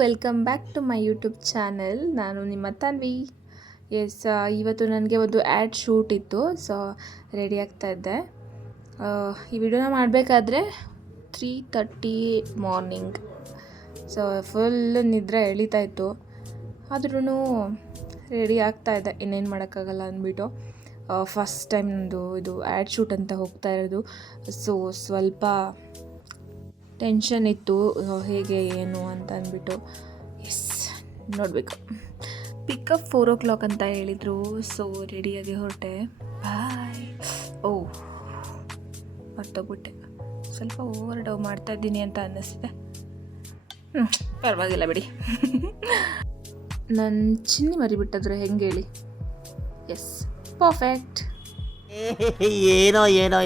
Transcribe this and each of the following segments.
Welcome back to my YouTube channel. ನಾನು ನಿಮ್ಮ Tanvi. Yes, ಇವತ್ತು ನನಗೆ ಒಂದು ಆ್ಯಡ್ ಶೂಟ್ ಇತ್ತು. ಸೊ ರೆಡಿ ಆಗ್ತಾ ಇದ್ದೆ. ಈ ವಿಡಿಯೋನ ಮಾಡಬೇಕಾದ್ರೆ 3:30 ಮಾರ್ನಿಂಗ್. ಸೊ ಫುಲ್ ನಿದ್ರೆ ಎಳಿತಾ ಇತ್ತು. ಆದ್ರೂ ರೆಡಿ ಆಗ್ತಾಯಿದ್ದೆ, ಇನ್ನೇನು ಮಾಡೋಕ್ಕಾಗಲ್ಲ ಅಂದ್ಬಿಟ್ಟು. ಫಸ್ಟ್ ಟೈಮ್ ನಂದು ಇದು ಆ್ಯಡ್ ಶೂಟ್ ಅಂತ ಹೋಗ್ತಾ ಇರೋದು. ಸೊ ಸ್ವಲ್ಪ ಟೆನ್ಷನ್ ಇತ್ತು, ಹೇಗೆ ಏನು ಅಂತ ಅಂದ್ಬಿಟ್ಟು. ಎಸ್, ನೋಡಬೇಕು. ಪಿಕಪ್ 4 o'clock ಅಂತ ಹೇಳಿದರು. ಸೊ ರೆಡಿಯಾಗಿ ಹೊರಟೆ. ಬಾಯ್. ಮರ್ತೋಗ್ಬಿಟ್ಟೆ, ಸ್ವಲ್ಪ ಓವರ್ ಡವ್ ಮಾಡ್ತಾಯಿದ್ದೀನಿ ಅಂತ ಅನ್ನಿಸ್ತಿದೆ. ಪರವಾಗಿಲ್ಲ ಬಿಡಿ. ನನ್ನ ಚಿನ್ನಿ ಮರಿಬಿಟ್ಟಿದ್ರೆ ಹೆಂಗೆ ಹೇಳಿ. Yes, perfect. ಏನೋ ಏನು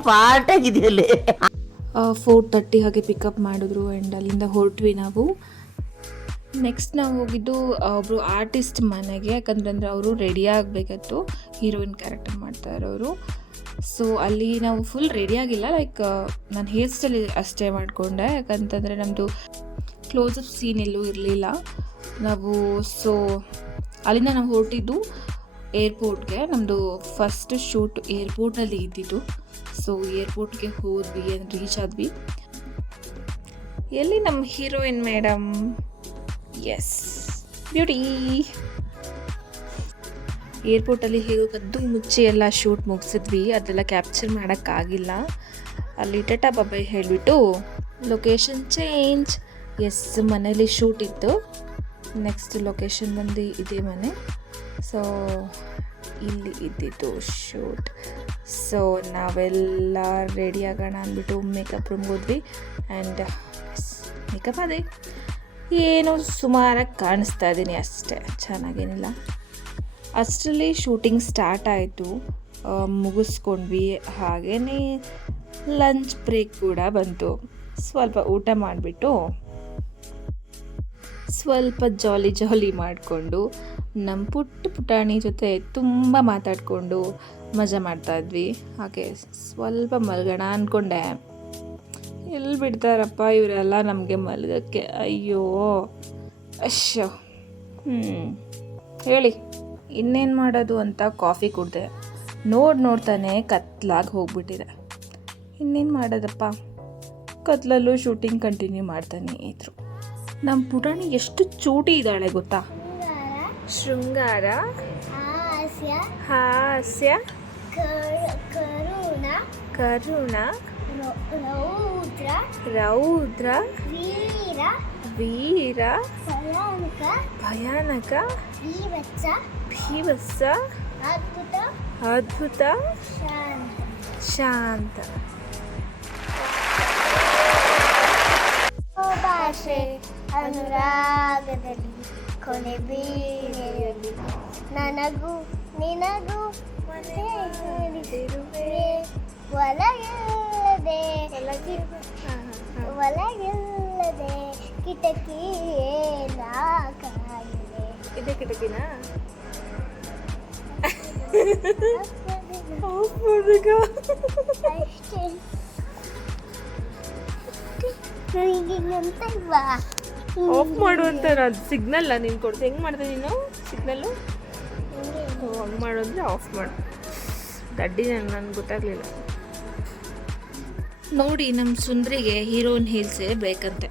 ಸ್ಮಾರ್ಟ್ ಆಗಿದೆಯಲ್ಲಿ. 4:30 ಹಾಗೆ ಪಿಕಪ್ ಮಾಡಿದ್ರು ಆ್ಯಂಡ್ ಅಲ್ಲಿಂದ ಹೊರಟ್ವಿ ನಾವು. ನೆಕ್ಸ್ಟ್ ನಾವು ಹೋಗಿದ್ದು ಒಬ್ಬರು ಆರ್ಟಿಸ್ಟ್ ಮನೆಗೆ. ಯಾಕಂತಂದರೆ ಅವರು ರೆಡಿ ಆಗಬೇಕಿತ್ತು, ಹೀರೋಯಿನ್ ಕ್ಯಾರೆಕ್ಟರ್ ಮಾಡ್ತಾ ಇರೋರು. ಸೊ ಅಲ್ಲಿ ನಾವು ಫುಲ್ ರೆಡಿಯಾಗಿಲ್ಲ, ಲೈಕ್ ನಾನು ಹೇರ್ ಸ್ಟೈಲ್ ಅಷ್ಟೇ ಮಾಡಿಕೊಂಡೆ. ಯಾಕಂತಂದರೆ ನಮ್ಮದು ಕ್ಲೋಸಪ್ ಸೀನ್ ಎಲ್ಲೂ ಇರಲಿಲ್ಲ ನಾವು. ಸೊ ಅಲ್ಲಿಂದ ನಾವು ಹೊರಟಿದ್ದು ಏರ್ಪೋರ್ಟ್ಗೆ. ನಮ್ಮದು ಫಸ್ಟ್ ಶೂಟ್ ಏರ್ಪೋರ್ಟಲ್ಲಿ ಇದ್ದಿದ್ದು. ಸೊ ಏರ್ಪೋರ್ಟ್ಗೆ ಹೋದ್ವಿ, ರೀಚ್ ಆದ್ವಿ. ಎಲ್ಲಿ ನಮ್ಮ ಹೀರೋಯಿನ್ ಮೇಡಮ್? Yes, beauty. ಏರ್ಪೋರ್ಟಲ್ಲಿ ಹೇಗೋ ಕದ್ದು ಮುಚ್ಚಿ ಎಲ್ಲ ಶೂಟ್ ಮುಗಿಸಿದ್ವಿ. ಅದೆಲ್ಲ ಕ್ಯಾಪ್ಚರ್ ಮಾಡೋಕ್ಕಾಗಿಲ್ಲ. ಅಲ್ಲಿ ಟಾಟಾ ಬಾಬಾಯ್ ಹೇಳಿಬಿಟ್ಟು ಲೊಕೇಶನ್ ಚೇಂಜ್. ಎಸ್, ಮನೇಲಿ ಶೂಟ್ ಇತ್ತು. ನೆಕ್ಸ್ಟ್ ಲೊಕೇಶನ್ ಬಂದು ಇದೇ ಮನೆ. ಸೊ ಇಲ್ಲಿ ಇದ್ದಿದ್ದು ಶೂಟ್. ಸೊ ನಾವೆಲ್ಲ ರೆಡಿ ಆಗೋಣ ಅಂದ್ಬಿಟ್ಟು ಮೇಕಪ್ ರೂಮ್ಗೆ ಹೋದ್ವಿ. ಆ್ಯಂಡ್ ಮೇಕಪ್ ಅದೇ ಏನೋ ಸುಮಾರಾಗಿ ಕಾಣಿಸ್ತಾ ಇದ್ದೀನಿ ಅಷ್ಟೇ, ಚೆನ್ನಾಗೇನಿಲ್ಲ. ಅಷ್ಟರಲ್ಲಿ ಶೂಟಿಂಗ್ ಸ್ಟಾರ್ಟ್ ಆಯಿತು, ಮುಗಿಸ್ಕೊಂಡ್ವಿ. ಹಾಗೆಯೇ ಲಂಚ್ ಬ್ರೇಕ್ ಕೂಡ ಬಂತು. ಸ್ವಲ್ಪ ಊಟ ಮಾಡಿಬಿಟ್ಟು ಸ್ವಲ್ಪ ಜಾಲಿ ಮಾಡಿಕೊಂಡು ನಮ್ಮ ಪುಟಾಣಿ ಜೊತೆ ತುಂಬ ಮಾತಾಡಿಕೊಂಡು ಮಜಾ ಮಾಡ್ತಾಯಿದ್ವಿ. ಹಾಗೆ ಸ್ವಲ್ಪ ಮಲಗೋಣ ಅಂದ್ಕೊಂಡೆ. ಎಲ್ಲಿ ಬಿಡ್ತಾರಪ್ಪ ಇವರೆಲ್ಲ ನಮಗೆ ಮಲಗೋಕ್ಕೆ. ಅಯ್ಯೋ ಅಶ್ಶೋ. ಹೇಳಿ ಇನ್ನೇನು ಮಾಡೋದು ಅಂತ ಕಾಫಿ ಕುಡಿದೆ. ನೋಡ್ತಾನೆ ಕತ್ಲಾಗಿ ಹೋಗ್ಬಿಟ್ಟಿದೆ. ಇನ್ನೇನು ಮಾಡೋದಪ್ಪ, ಕತ್ಲಲ್ಲೂ ಶೂಟಿಂಗ್ ಕಂಟಿನ್ಯೂ ಮಾಡ್ತಾನೆ ಇದ್ರು. ನಮ್ಮ ಪುಟಾಣಿ ಎಷ್ಟು ಚೂಟಿ ಇದ್ದಾಳೆ ಗೊತ್ತಾ? ಶೃಂಗಾರ, ಹಾಸ್ಯ, ಕರುಣ, ರೌದ್ರ, ವೀರ, ಭಯಾನಕ, ಭೀಭತ್ಸ, ಅದ್ಭುತ, ಶಾಂತ. ಭಾಷೆ ಅನುರಾಗದಲ್ಲಿ ಕೊನೆ ಬೀಳೆಯಲ್ಲಿ ನನಗೂ ನಿನಗೂ ಒಳಗಿಲ್ಲದೆ ಕಿಟಕಿಯೇ ಕಾಯಿದೆ. ಇದೆ ಕಿಟಕಿನಾ? ಆಫ್ ಮಾಡುವಂತ ಸಿಗ್ನಲ್ಲ ನೀನು ಕೊಡ್ತೀನಿ. ಹೆಂಗೆ ಮಾಡಿದೆ ನೀನು ಸಿಗ್ನಲ್ಲು? ಹಂಗೆ ಮಾಡು ಅಂದರೆ ಆಫ್ ಮಾಡು. ದಡ್ಡಿ ನನಗೆ ಗೊತ್ತಾಗಲಿಲ್ಲ. ನೋಡಿ, ನಮ್ಮ ಸುಂದ್ರಿಗೆ ಹೀರೋಯಿನ್ ಹೀಲ್ಸೇ ಬೇಕಂತೆ.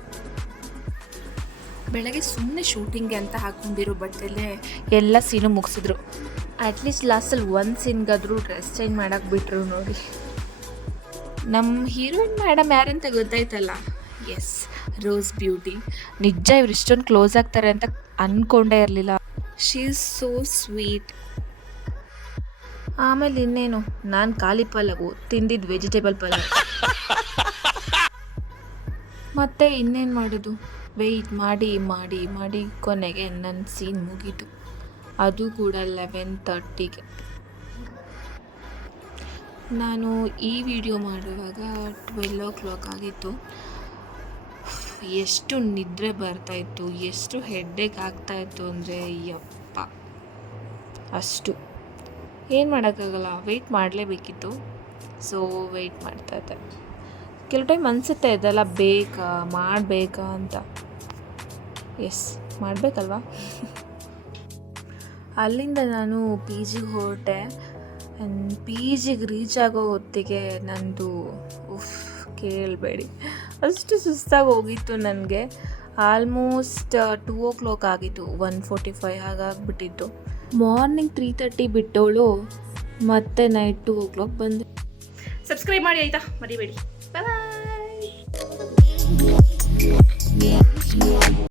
ಬೆಳಗ್ಗೆ ಸುಮ್ಮನೆ ಶೂಟಿಂಗ್ಗೆ ಅಂತ ಹಾಕ್ಕೊಂಡಿರೋ ಬಟ್ಟೆಲ್ಲೇ ಎಲ್ಲ ಸೀನು ಮುಗಿಸಿದ್ರು. ಅಟ್ಲೀಸ್ಟ್ ಲಾಸ್ಟಲ್ಲಿ ಒಂದು ಸೀನ್ಗಾದರೂ ಡ್ರೆಸ್ ಚೇಂಜ್ ಮಾಡೋಕ್ಕೆ ಬಿಟ್ಟರು. ನೋಡಿ, ನಮ್ಮ ಹೀರೋಯಿನ್ ಮೇಡಮ್ ಯಾರಂತ ಗೊತ್ತಾಯ್ತಲ್ಲ. Yes, rose beauty. ನಿಜ ಇವ್ರು ಇಷ್ಟೊಂದು ಕ್ಲೋಸ್ ಆಗ್ತಾರೆ ಅಂತ ಅಂದ್ಕೊಂಡೇ ಇರಲಿಲ್ಲ. She is so sweet. ಆಮೇಲೆ ಇನ್ನೇನು, ನಾನು ಖಾಲಿ ಪಲಾವು ತಿಂದಿದ್ದು ವೆಜಿಟೇಬಲ್ ಪಲಾವ್. ಮತ್ತೆ ಇನ್ನೇನು ಮಾಡೋದು, ವೆಯ್ಟ್ ಮಾಡಿ ಕೊನೆಗೆ ನನ್ನ ಸೀನ್ ಮುಗೀತು. ಅದು ಕೂಡ 11:30ಗೆ. ನಾನು ಈ ವಿಡಿಯೋ ಮಾಡುವಾಗ 12 o'clock ಆಗಿತ್ತು. ಎಷ್ಟು ನಿದ್ರೆ ಬರ್ತಾಯಿತ್ತು, ಎಷ್ಟು ಹೆಡ್ಡೇಕ್ ಆಗ್ತಾಯಿತ್ತು ಅಂದರೆ ಯಪ್ಪ, ಅಷ್ಟು. ಏನು ಮಾಡೋಕ್ಕಾಗಲ್ಲ, ವೆಯ್ಟ್ ಮಾಡಲೇಬೇಕಿತ್ತು. ಸೊ ವೆಯ್ಟ್ ಮಾಡ್ತಾಯಿದ್ದೆ. ಕೆಲವು ಟೈಮ್ ಅನಿಸುತ್ತೆ ಇದೆಲ್ಲ ಬೇಕಾ ಮಾಡಬೇಕಾ ಅಂತ. ಎಸ್ ಮಾಡಬೇಕಲ್ವಾ. ಅಲ್ಲಿಂದ ನಾನು ಪಿ ಜಿಗೆ ಹೊರಟೆ. ಆ್ಯಂಡ್ ಪಿ ಜಿಗೆ ರೀಚ್ ಆಗೋ ಹೊತ್ತಿಗೆ ನಂದು ಕೇಳಬೇಡಿ, ಅಷ್ಟು ಸುಸ್ತಾಗಿ ಹೋಗಿತ್ತು ನನಗೆ. ಆಲ್ಮೋಸ್ಟ್ 2 ಆಗಿತ್ತು, 1:45 ಹಾಗಾಗಿಬಿಟ್ಟಿತ್ತು. ಮಾರ್ನಿಂಗ್ 3:30 ಬಿಟ್ಟವಳು ಮತ್ತೆ ನೈಟ್ 2 ಬಂದು. ಸಬ್ಸ್ಕ್ರೈಬ್ ಮಾಡಿ ಆಯಿತಾ, ಮರಿಬೇಡಿ. ಬಾಯ್.